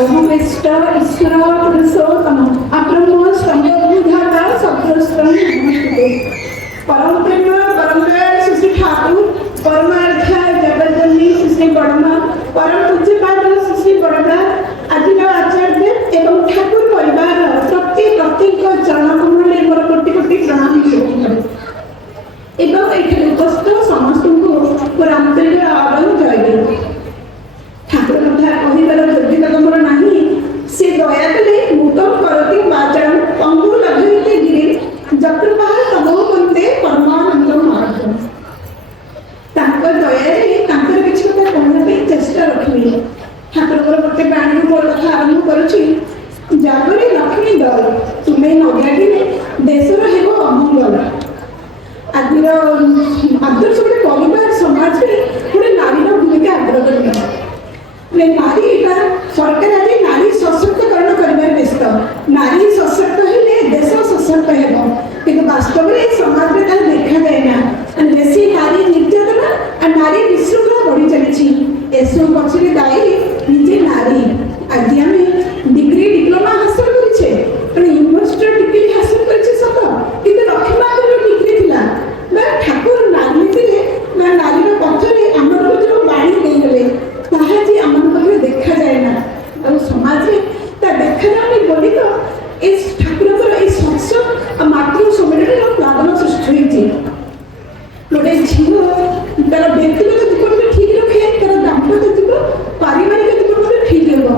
ओहमेष्ट ईश्वर पुरुषोत्तम अब्रह्म स्तंभोधाता सत्रस्तम नमस्ते। परम प्रेम परम दयाल श्री ठाकुर परमार्थ जगज्जननी श्री बड़मा परम पूज्यपाद श्री बड़दा आदि आचार्य एवं ठाकुर परिवार प्रत्येक चरण कमल मोर कोटि कोटि प्रणाम एवं ये उपस्थित समस्त को आंतरिक आदर जय ठाकुर कथा कहबार योग्यता तुम नहीं से दया कले मुतम करती वाचाम पंगु लघुते गिरे जकृपा तमो बंदे परमानंद मार्ग तांकर दया रे तांकर किछ कथा कहना पे चेष्टा रखबी ठाकुर गोटे प्राणी को कथा आरंभ करूची जागरे लक्ष्मी दल तुम्हें नगाड़े देशर हेब अमंगल आदिर आदर्श गोटे परिवार समाज में गोटे नारी भूमिका आग्रह करना नारी सरकार आज नारी सशक्तिकरण कर व्यस्त नारी सशक्त हेले देश सशक्त कि वास्तव में समाज में तार देखा जाए ना बेसी नारी निर्यातना और नारी विशृंखला बढ़ी चली एसब पक्षे दायी निजे नारी आज आम डिग्री डिप्लोमा हासिल कर यूनिवर्सिटी डिग्री हासिल कर सत कि लक्ष्मी डिग्री थिला ठाकुर राजनीति में नारी पक्षरे आम बाणी देगले ताजी आम पाखे देखा जाए ना और समाज में देखा जाए बोली तो इस ठाकुर सत्संग मातृ सम्मेलन प्लावन सृष्टि होती गोटे झील तार व्यक्तिगत जीवन में ठीक रखे तार दाम्पत्य जीवन पारिवारिक जीवन में ठीक हो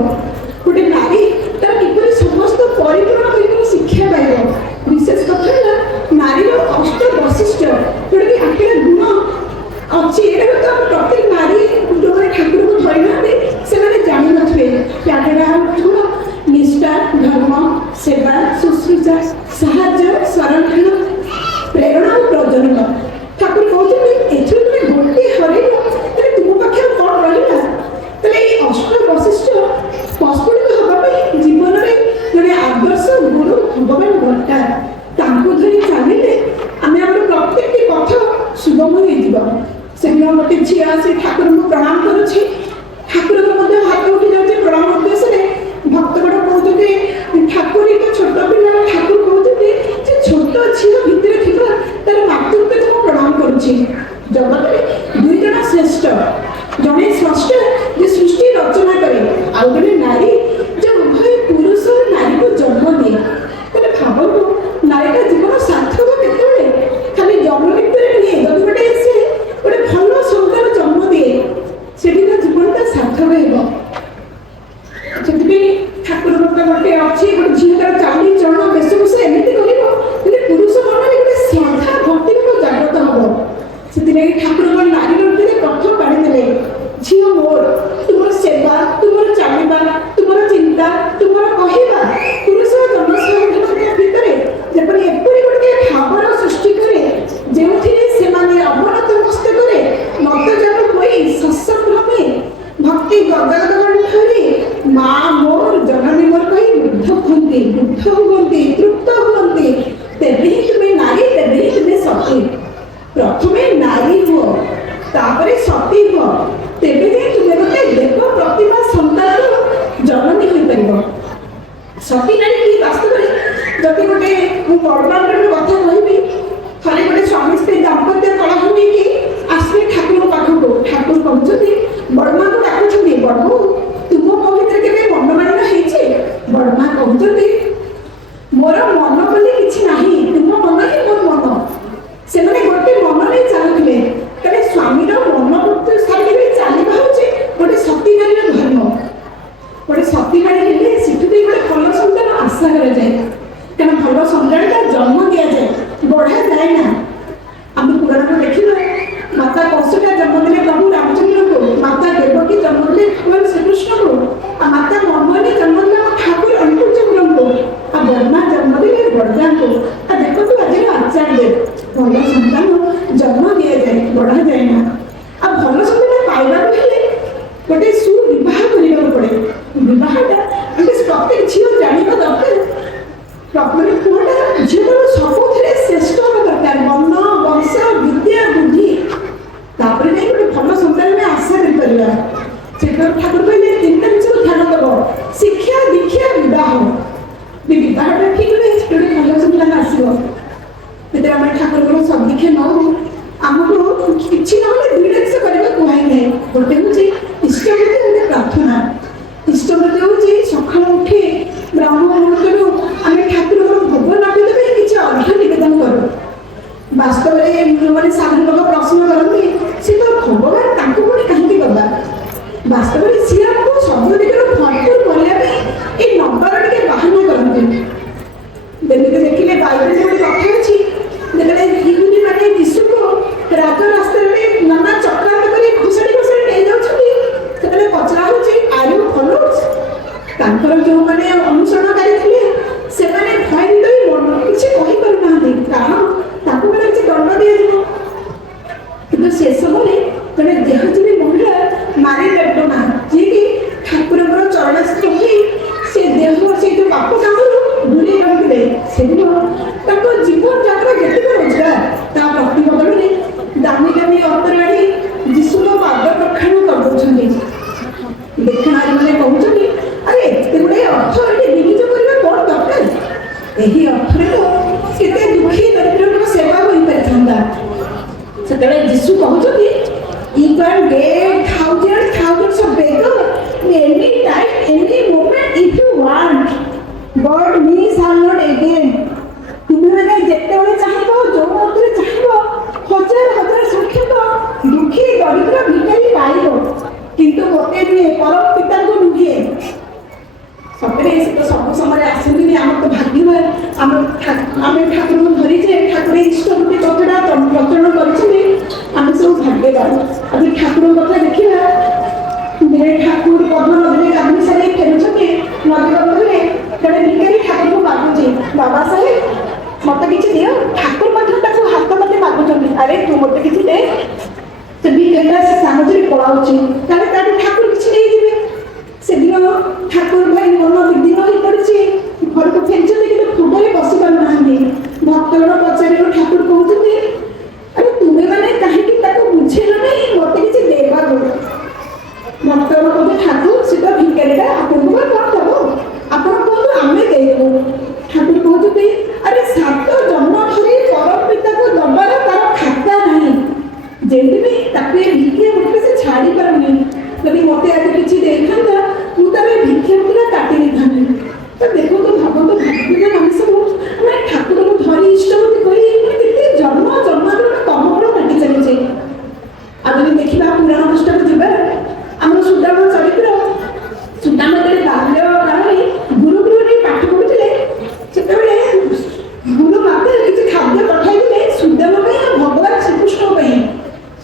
गोटे नारी तार किपर समस्त परिपूर्ण शिक्षा पाइब विशेष कथा है नारी अष्ट वैशिष्ट जोटा कि आठटा गुण अच्छी तो प्रत्येक नारी जो ठाकुर को धरी ना से जानी नए गुण निष्ठा धर्म सेवा शुश्रूषा साहाय्य संरक्षण प्रेरणा और प्रजनन ठाकुर कहते तुम गोटे हर तुम पाखे कौन रहा अष्ट वैशिष्ट स्पष्ट हाँपाई जीवन में जड़े आदर्श गुरु भगवान भट्टा धरी चलिए आम प्रत्येक पथ सुगम हो से गोटे झी आसी ठाकुर को प्रणाम करुच्छी ठाकुर हाथ उठी जाए प्रणाम उद्देश्य भक्त गण कहते ठाकुर एक छोट पिला ठाकुर कहते छोट झी भितर थी तार मातृत्व को प्रणाम करुच्छी जगत में दुई जन श्रेष्ठ जड़े स्रष्टा जे सृष्टि रचना करे आ गए नारी जो उभय पुरुष और नारी को जन्म दिए भावु नारी का जीवन सार्थक केतबेले खाली जन्म भितर नहीं जब गोटे से गोटे भल सन्तान जन्म दिए से जीवनटा सार्थक हो ठाकुर गोटे अच्छी गोटे झील चाली चरण वेशभूषा एमती कर पुरुष मन में गोटे श्रद्धा भक्ति भाव जागृत हम से ठाकुर नारी प्रथम बाढ़ी झी मोर तुम सेवा तुम चलवा तुम चिंता तुम कहवा पुरुष जनसाधारण भितर जपरी एपरी गोटे भावर सृष्टि करे जो अवनत मस्तक नतजान हो सत्संग भावे भक्ति गदगद धरी माँ मोर जननी मोर कही बुद्ध हुंती तृप्त हुंती तेरे ही तुम्हें नारी तेरे ही तुम्हें सती प्रथमे नारी हो तापरे सती हो तेरे ही तुम्हें गोटे देव प्रतिभा संतान जननी हो पार सती नारी कि वास्तव में जब गोटे बड़मान कथा कहबी खाली गोटे स्वामी स्त्री दाम्पत्य कलह नहीं आसवे ठाकुर पाखक ठाकुर कहते बड़मा को डाकुं बड़बू तुम मो भर के मनमालिन हो बड़मा कहते मोर मन बोली कि तुम मन ही मोर मन से गोटे मन नहीं चलुले तेरे स्वामी मन सारे चलवा हूँ गोटे सती नारी धर्म गोटे सती नारी हेले से गोटे भल सन्तान आशा कराए क्या भल सन्तान जन्म दि जाए बढ़ा जाए ना आम पुराण देखा माता कौशिका जन्म देने प्रभु रामचंद्र को माता देवकी जन्म देने भगवान श्रीकृष्ण को माता मनमोहनी जन्म देने ठाकुर अनुकूलचंद्र को ब्रह्मा जन्म देने बड़जा को देखो आज आचार्य भल सन्तान जन्म दि जाए बढ़ा जाए ना भल सन्तान पाइबा गोटे सुविवाह करने पड़े बहटा प्रत्येक झील जानवा दरकार पुआटा झील सब श्रेष्ठ हवा दरकार मन वंश विद्या बुद्धि तापर नहीं गोटे भल सन्तान में आशा कर ठाकुर कहले तीन जिन ध्यान दब शिक्षा ଆସିବ। ଯେତେବେଳେ ଆମେ ଠାକୁରଙ୍କର ସଦୀକ୍ଷା ନଉ ଆମକୁ କିଛି ନହେଲେ ଦୁଇଟା ଜିନିଷ କରିବା କୁହାଇଥାଏ। ଗୋଟେ ହେଉଛି ଇଷ୍ଟବୃତ୍ତି, ଗୋଟେ ପ୍ରାର୍ଥନା। ଇଷ୍ଟବୃତ୍ତି ହେଉଛି ସକାଳୁ ଉଠି ବ୍ରହ୍ମ ମୁହୂର୍ତ୍ତରୁ ଆମେ ଠାକୁରଙ୍କର ଭୋଗ ଲଗାଇବା ପାଇଁ କିଛି ଅର୍ଘ୍ୟ ନିବେଦନ କରୁ। ବାସ୍ତବରେ ଯେଉଁମାନେ ସାଧାରଣ ଲୋକ ପ୍ରଶ୍ନ କରନ୍ତି ସେ ତ ଭଗବାନ ତାଙ୍କୁ ପୁଣି କାହିଁକି ଦବା। ବାସ୍ତବରେ ସିଏ ଆମକୁ ସବୁ ଦିଗରୁ ଭରପୁର କରିବା ପାଇଁ ଏଇ ନମ୍ବର ଟିକେ ବାହାନା କରନ୍ତି। ଯେମିତି ଦେଖିଲେ ବାଇବେଲରେ ଗୋଟେ କଥା ଅଛି, ଯେତେବେଳେ ଇହୁଦୀ ମାନେ ଯୀଶୁକୁ ରାଜ ରାସ୍ତାରେ ନାନା ଚକ୍ରାନ୍ତ କରି ଘୋଷାଡ଼ି ଘୋଷାଡ଼ି ନେଇଯାଉଛନ୍ତି, ସେତେବେଳେ ପଚରା ହେଉଛି ଆର୍ ୟୁ ଫଲୋଅର୍ସ। ତାଙ୍କର ଯେଉଁମାନେ ଅନୁସରଣକାରୀ ଥିଲେ ସେମାନେ ଭୟଭୀତ ହୋଇ କିଛି କହିପାରୁନାହାନ୍ତି, କାରଣ ତାଙ୍କୁ ମାନେ କିଛି ଦଣ୍ଡ ଦିଆଯିବ। କିନ୍ତୁ ସେ ସମୟରେ ଜଣେ ଦେହଜୀବୀ ମହିଳା ମାରି ଲେଟନା, ଯିଏକି ଠାକୁରଙ୍କର ଚରଣାସ୍ଥ ହୋଇ ସେ ଦେହ ସେ ଯେଉଁ ପାପ କାମରୁ ଦୂରେଇ ରହିଥିଲେ, ସେଦିନ ତାଙ୍କ ଜୀବନ ଯାକର ଯେତିକି ରୋଜଗାର ତା ପ୍ରତିବଦଳରେ ଦାମୀ ଦାମୀ ଅର୍ଥରେ ଆଣି ଯୀଶୁଙ୍କ ପାଦ ପ୍ରକ୍ଷାଳନ କରିଦେଉଛନ୍ତି। ଦେଖଣାରୀମାନେ କହୁଛନ୍ତି ଆରେ ଏତେ ଗୁଡ଼ାଏ ଅର୍ଥ ଏଠି ବିନିଯୋଗ କରିବା କ'ଣ ଦରକାର? ଏହି ଅର୍ଥରେ ତ କେତେ ଦୁଃଖୀ ଦରିଦ୍ରଙ୍କର ସେବା ହୋଇପାରିଥାନ୍ତା। ସେତେବେଳେ ଯୀଶୁ କହୁଛନ୍ତି you can get thousands of beggars any time, any moment if you want, but me shall not again. ତୁମେମାନେ ଯେତେବେଳେ ଚାହିଁବ, ଯୋଉ ଅର୍ଥରେ ଚାହିଁବ, ହଜାର ହଜାର ସଂଖ୍ୟକ ଦୁଃଖୀ ଦରିଦ୍ର ଭିକାରୀ ପାଇବ, କିନ୍ତୁ ମୋତେ ନୁହେଁ, ପରମ ପିତାଙ୍କୁ ନୁହେଁ। ସତରେ ସେ ତ ସବୁ ସମୟରେ ଆସନ୍ତିନି। ଆମର ତ ଭାଗ୍ୟବାନ, ଆମେ ଠାକୁରଙ୍କୁ ଧରିଛେ, ଠାକୁର ଇଷ୍ଟବୃତ୍ତି କଥାଟା ପ୍ରଚଳନ କରିଛନ୍ତି, ଆମେ ସବୁ ଭାଗ୍ୟବାନ। ଆଜି ଠାକୁରଙ୍କ କଥା ଦେଖିବା, ଠାକୁର ପଦ୍ମ ନଦୀରେ ଗାଧୋଇ ସାରି ଫେରୁଛନ୍ତି, ନଦୀ ବନ୍ଧରେ ଜଣେ ଭିକାରୀ ଠାକୁରଙ୍କୁ ମାଗୁଛି, ବାବା ସାହେବ ମତେ କିଛି ଦିଅ। ଠାକୁର ମଧ୍ୟ ତାକୁ ହାତ ମତେ ମାଗୁଛନ୍ତି, ଆରେ ତୁ ମତେ କିଛି ଦେ। ସେ ଭିକାରୀଟା ସେ ସାମଗ୍ରୀ ପଳାଉଛି, ତାହେଲେ ତାଠୁ ଠାକୁର କିଛି ନେଇଯିବେ। ସେଦିନ ଠାକୁର ଭାଇ ମନ ବିଦିନ ହୋଇପଡ଼ିଛି, ଘରକୁ ଫେରିଛନ୍ତି, କିନ୍ତୁ ଖୁବରେ ବସି ପାରୁନାହାନ୍ତି। ଭକ୍ତଗଣ ପଚାରିଲେ ଠାକୁର କହୁଛନ୍ତି ଆରେ ତୁମେ ମାନେ କାହିଁକି ତାକୁ ବୁଝେଇଲ ନାହିଁ ମତେ କିଛି ଦେବାକୁ? ଭକ୍ତଗଣ କହୁଛନ୍ତି ଠାକୁର ସେ ତ ଭିକାରୀଟା, ଆପଣଙ୍କୁ ବା କ'ଣ ଦେବ, ଆପଣ କୁହନ୍ତୁ ଆମେ ଦେଇଦେବୁ। ଠାକୁର କହୁଛନ୍ତି ଆରେ 7 ଜନ୍ମ ଧରି ପରମ ପିତାକୁ ଦବାର ତାର ଖାତା ନାହିଁ, ଯେମିତି ତାକୁ ଏ ଭିକ୍ଷା ମୁଠରେ ସେ ଛାଡ଼ି ପାରୁନି। ଯଦି ମତେ ଆଜି କିଛି ଦେଇଥାନ୍ତା ମୁଁ ତାର ଭିକ୍ଷା ମୁଠଟା କାଟି ଦେଇଥାନ୍ତି। ତ ଦେଖନ୍ତୁ, ଭାବନ୍ତୁ, ଭାବିଲେ ଆମେ ସବୁ ଆମେ ଠାକୁରଙ୍କୁ ଧରି ଇଷ୍ଟବୃତ୍ତି କରି କେତେ ଜନ୍ମ ଜନ୍ମାନ୍ତର କର୍ମଫଳ କାଟି ଚାଲିଛେ। ଆଉ ଯଦି ଦେଖିବା ପୁରାଣ ପୃଷ୍ଠକୁ ଯିବା, ଆମର ସୁଦାମ ଚରିତ୍ର, ସୁଦାମ ଯେତେବେଳେ ବାଲ୍ୟ କାଳରେ ଗୁରୁଗୃହରେ ପାଠ ପଢୁଥିଲେ, ସେତେବେଳେ ଗୁରୁ ମାତା କିଛି ଖାଦ୍ୟ ପଠାଇଥିଲେ ସୁଦାମ ପାଇଁ ଆଉ ଭଗବାନ ଶ୍ରୀକୃଷ୍ଣଙ୍କ ପାଇଁ।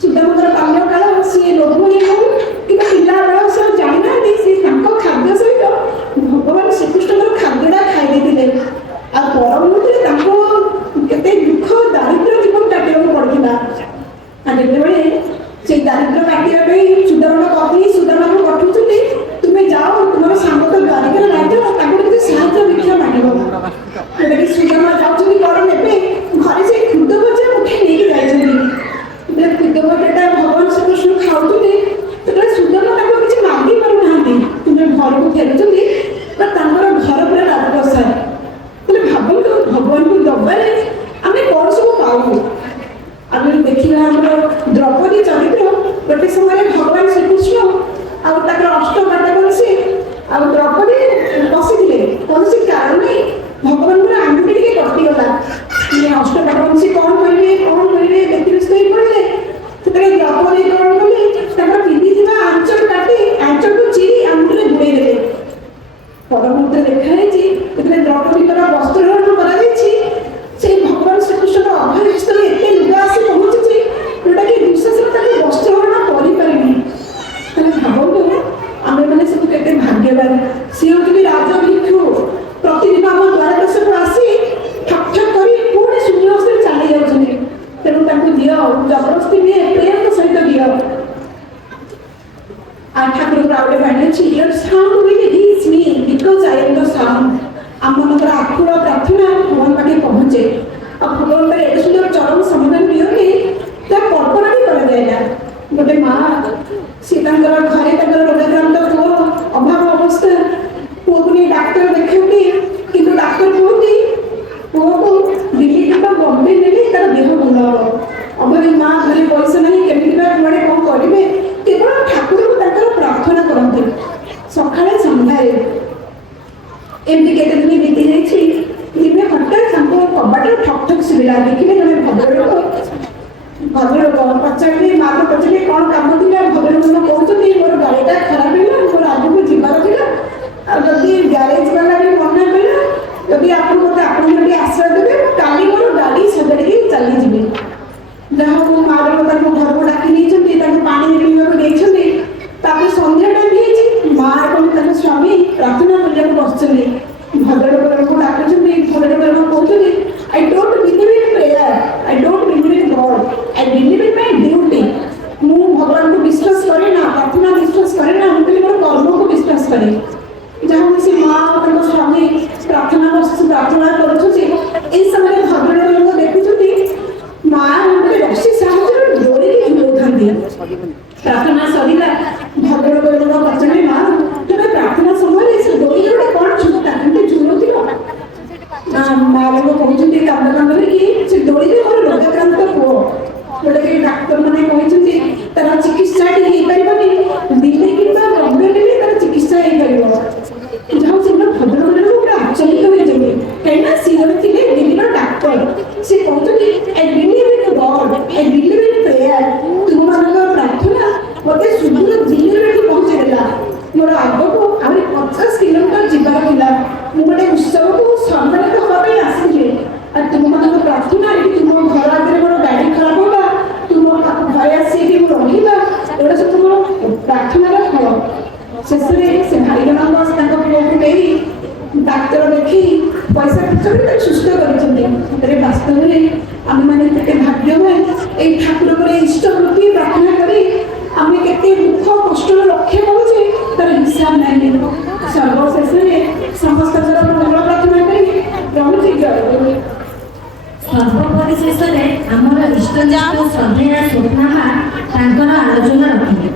ସୁଦାମଙ୍କର ବାଲ୍ୟ କାଳ, ସିଏ ଲୋଭ ହଉ କିମ୍ବା ପିଲାବେଳ ସେ ଜାଣିନାହାନ୍ତି, ସେ ତାଙ୍କ ଖାଦ୍ୟ ସହିତ ଭଗବାନ ଶ୍ରୀକୃଷ୍ଣଙ୍କର ଖାଦ୍ୟଟା ଖାଇ ଦେଇଥିଲେ। ଆଉ ପରମୁହୂର୍ତ୍ତରେ ତାଙ୍କୁ କେତେ ଦୁଃଖ ଦାରିଦ୍ର୍ୟ ଜୀବନ କାଟିବାକୁ ପଡ଼ିଥିଲା। ଆଉ ଯେତେବେଳେ ସେଇ ଦାରିଦ୍ର୍ୟ କାଟିବା ପାଇଁ ସୁଦାମର ପତ୍ନୀ ସୁଦାମାକୁ ପଠଉଛନ୍ତି, ତୁମେ ଯାଅ ତୁମର ସାଙ୍ଗ ତ ଦ୍ୱାରିକାର ରାଜ, ତାକୁ କିଛି ସାହାଯ୍ୟ ଭିକ୍ଷା ମାଗିବ। ଯେତେବେଳେ ସୁଦାମା ଯାଉଛନ୍ତି ବର ନେବେ, ଘରେ ସେ କ୍ଷୁଦ ଭଜା ମୁଠେ ନେଇକି ଯାଇଛନ୍ତି। ଯେତେବେଳେ କ୍ଷୁଦ ଭଜାଟା ଭଗବାନ ଶ୍ରୀକୃଷ୍ଣ ଖାଉଛନ୍ତି, ସେତେବେଳେ ସୁଦାମା ତାଙ୍କୁ କିଛି ମାଗି ପାରୁନାହାନ୍ତି, କିନ୍ତୁ ଘରକୁ ଫେରୁଛନ୍ତି ତ ତାଙ୍କର ଘର ପୁରା ରାଜପ୍ରସାଦ। ତାହେଲେ ଭାବନ୍ତୁ, ଭଗବାନଙ୍କୁ ଦବାରେ ଆମେ କ'ଣ ସବୁ ପାଉ। ଆମେ ଦେଖିବା ଆମର ଦ୍ରୌପଦୀ ଚରିତ୍ର, ଗୋଟେ ସମୟରେ ଭଗବାନ ଶ୍ରୀକୃଷ୍ଣ ଆଉ ତାଙ୍କର ଅଷ୍ଟମାତା ଆଉ ଦ୍ରୌପଦୀ ବସିଥିଲେ, କୌଣସି କାରଣ ନାହିଁ, ଭଗବାନଙ୍କର ଆଙ୍ଗୁଠି ଟିକେ କଟିଗଲା। ଅଷ୍ଟମାତା କ'ଣ କରିବେ ବ୍ୟତିବ୍ୟସ୍ତ ହେଇ ପଡ଼ିଲେ। ସେତେବେଳେ ଦ୍ରୌପଦୀ କ'ଣ କଲେ, ତାଙ୍କର ପିନ୍ଧିଥିବା ଆଞ୍ଚଳ କାଟି ଆଞ୍ଚଳକୁ ଚିରି ଆଙ୍ଗୁଠିରେ ବୁଡ଼େଇ ଦେଲେ। ପରମୁହୂର୍ତ୍ତରେ ଦେଖା ହେଇଛି, ଯେତେବେଳେ ଦ୍ରୌପଦୀଙ୍କର ବସ୍ତ୍ରହରଣ କରାଯାଇଛି, ସେଇ ଭଗବାନ ଶ୍ରୀକୃଷ୍ଣଙ୍କ ଅଭୟ ହସ୍ତରେ ଏତେ ଲୁଗା ଆସି ପହଞ୍ଚିଛି, ଯୋଉଟାକି ଦୁଃଶାସନ ତାକୁ ବସ୍ତ୍ରହରଣ କରିପାରିନି। ତାହେଲେ ଭାବନ୍ତୁ, ଆମେମାନେ ସବୁ କେତେ ଭାଗ୍ୟବାନ। ସିଏ ହେଉଛନ୍ତି ରାଜଭିକ୍ଷୁ, ପ୍ରତିଦିନ ଆମ ଦ୍ୱାର ଦେଶକୁ ଆସି ଠକ୍ ଠକ୍ କରି ପୁଣି ଶୂନ୍ୟ ହସ୍ତରେ ଚାଲି ଯାଉଛନ୍ତି। ତେଣୁ ତାଙ୍କୁ ଦିଅ, ଜବରଦସ୍ତି ନିଏ, ପ୍ରେମର ସହିତ ଦିଅ। ଆଉ ଠାକୁରଙ୍କର ଆଉ ଗୋଟେ ବାଣୀ ଅଛି, your sound will reach me because I am the sound। ଆମମାନଙ୍କର ଆକୁଳ ପ୍ରାର୍ଥନା ଭଗବାନ ପାଖେ ପହଞ୍ଚେ। ଆଉ ଭଗବାନଙ୍କର ଏତେ ସୁନ୍ଦର ଚରମ ସମାଧାନ ଦିଅନ୍ତି, ତା କଳ୍ପନା ବି କରାଯାଏ ନା। ଗୋଟେ ମା, ସେ ତାଙ୍କର ଘରେ ତାଙ୍କର ରୋଗାକ୍ରାନ୍ତ ପୁଅ, ଅଭାବ ଅବସ୍ଥା, ସନ୍ଧ୍ୟାରେ ଏମିତି କେତେ ଦିନ ବିତି ଯାଇଛି। ଦିନେ ହଠାତ୍ ତାଙ୍କ କବାଟରେ ଠକ୍ ଠକ୍ ଶୁଭିଲା। ଦେଖିଲେ ଜଣେ ଭଦ୍ରଲୋକ ପଚାରିଲେ, ମାଆକୁ ପଚାରିଲେ କ'ଣ କାମ ଥିଲା? ଭଦ୍ରଲୋକ କହୁଛନ୍ତି ମୋର ଗାଡ଼ିଟା ଖରାପ ହେଲା, ମୋର ଆଗକୁ ଯିବାର ଥିଲା, ଆଉ ଯଦି ଗ୍ୟାରେଜ ବାଲା ବି ମନା କଲା, ଯଦି ଆପଣ ମୋତେ ଆପଣଙ୍କ ଟିକେ ଆଶ୍ରୟ ଦେବେ, କାଲି ମୋର ଗାଡ଼ି ସଜାଡ଼ିକି ଚାଲିଯିବେ। ଯାହା ହଉ ମାଆ ତାଙ୍କୁ ଘରକୁ ଡାକି ନେଇଛନ୍ତି, ତାଙ୍କୁ ପାଣି ପିଇବାକୁ ଦେଇଛନ୍ତି। ତାପରେ ସନ୍ଧ୍ୟା ଟାଇମ୍ ହେଇଛି, ମା ଏବଂ ତାଙ୍କ ସ୍ୱାମୀ ପ୍ରାର୍ଥନା କରିବାକୁ ବସିଛନ୍ତି। ଭଦ୍ରଲୋକଙ୍କୁ ଡାକୁଛନ୍ତି। ଭଦ୍ରଲୋକ କହୁଛନ୍ତି I don't believe in prayer, I don't believe in god, I believe in my duty. ମୁଁ ଭଗବାନଙ୍କୁ ବିଶ୍ୱାସ କରେ ନା, ପ୍ରାର୍ଥନା ବିଶ୍ୱାସ କରେ ନା, ମୁଁ ଖାଲି ମୋର କର୍ମକୁ ବିଶ୍ୱାସ କରେ। ଯାହା ହଉ ସେ ମା ଓ ତାଙ୍କ ସ୍ୱାମୀ ପ୍ରାର୍ଥନା କରୁଛନ୍ତି। ଏହି ସମୟରେ ଭଦ୍ରଲୋକ ଦେଖୁଛନ୍ତି ମା ମୁଣ୍ଡରେ ରସି ସାହାଯ୍ୟରେ ଦୌଡ଼ିକି ଝୁଲଉଥାନ୍ତି। ପ୍ରାର୍ଥନା ସରିଲା। ଭଦ୍ରଲୋକ ପଚାରିଲେ, ମା ତୁମେ ପ୍ରାର୍ଥନା ସମୟରେ ସେ ଦୌଡ଼ିରେ ଗୋଟେ କ'ଣ କେମିତି ଝୁଲଉଥିଲ? ମା ଲୋକ କହୁଛନ୍ତି କାନ୍ଦ କାନ୍ଦରେ କି ସେ ଦୌଡ଼ିରେ ମୋର ରୋଗାକ୍ରାନ୍ତ ପୁଅ, ଯୋଉଟାକି ଡାକ୍ତରମାନେ କହିଛନ୍ତି ତାର ଚିକିତ୍ସା ହେଇପାରିବନି, ଦିଲ୍ଲୀ କିମ୍ବା ବମ୍ବେ ନେଲେ ତାର ଚିକିତ୍ସା ହେଇପାରିବ। ଯାହା ହଉ ସେଦିନ ଭଦ୍ରଲୋକ ପୁରା ଆଚମ୍ବିତ ହୋଇଛନ୍ତି, କାହିଁକିନା ସିଏ ଜଣେ ଥିଲେ ଦିଲ୍ଲୀର ଡାକ୍ତର। ସେ କହୁଛନ୍ତି I believe in god, I believe in prayer. ତୁମମାନଙ୍କ ପ୍ରାର୍ଥନା ମୋତେ ସୁଦୂର ଦିଲ୍ଲୀରେ ଏଠି ପହଞ୍ଚାଇଦେଲା। ମୋର ଆଗକୁ ଆହୁରି 50 କିଲୋମିଟର ଯିବାର ଥିଲା। ମୁଁ ଗୋଟେ ଉତ୍ସବକୁ ସମ୍ମାନିତ ହେବା ପାଇଁ ଆସିଥିଲି, ଆଉ ତୁମମାନଙ୍କ ପ୍ରାର୍ଥନା ଏଠି ତୁମ ଘର ଆଗରେ ମୋର ଗାଡ଼ି ଖରାପ ହେବା, ତୁମ ଘରେ ଆସିକି ମୁଁ ରହିବା, ଏଗୁଡ଼ା ସବୁ ମୋର ପ୍ରାର୍ଥନାର ଫଳ। ଶେଷରେ ସେ ଭାଇ ଜଣଙ୍କ ତାଙ୍କ ପୁଅକୁ ନେଇ ଡାକ୍ତର ଦେଖି ପଇସା ଖର୍ଚ୍ଚ କରି ତାକୁ ସୁସ୍ଥ କରିଛନ୍ତି। ସେଥିରେ ବାସ୍ତବରେ ଆମେମାନେ କେତେ ଭାଗ୍ୟବାନ, ଏଇ ଠାକୁରଙ୍କର ଇଷ୍ଟ ବୃତ୍ତି ପ୍ରାର୍ଥନା କରି ଆମେ କେତେ ଦୁଃଖ କଷ୍ଟର ରକ୍ଷା କରୁଛେ ତାର ହିସାବ ନାହିଁ। ସର୍ବଶେଷରେ ସମସ୍ତଙ୍କର ମଙ୍ଗଳ ପ୍ରାର୍ଥନା କରି ରହୁଛି। ସର୍ବପରିଶେଷରେ ଆମର ଇଷ୍ଟ ଶ୍ରଦ୍ଧେୟା ସ୍ୱପ୍ନା ମା ତାଙ୍କର ଆଲୋଚନା ରଖିଲେ।